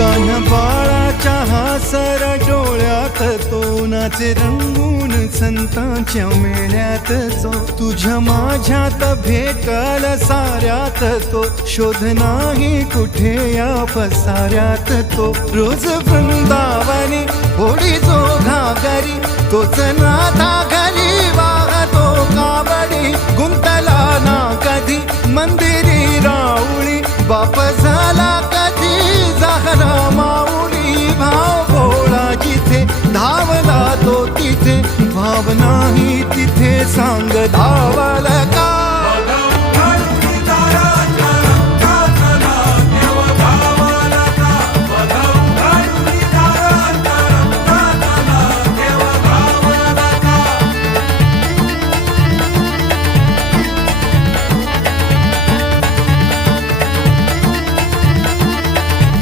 तान बाळाच्या हासर डोळ्यात तो नाचे रंगून संतांच्या मेळ्यात जो तुझ्या माझ्यात भेटल साऱ्यात तो शोध नाही कुठे या पसाऱ्यात तो रोज वृंदावनी होडी जो घागरी तोच नाथा घरी वाहतो कावडी गुंतला ना कधी मंदिरी राऊळी बाप झाला कधी जाहरा माऊली भाव भोळा जिथे धावला तो तिथे भाव नाही तिथे सांग धावल का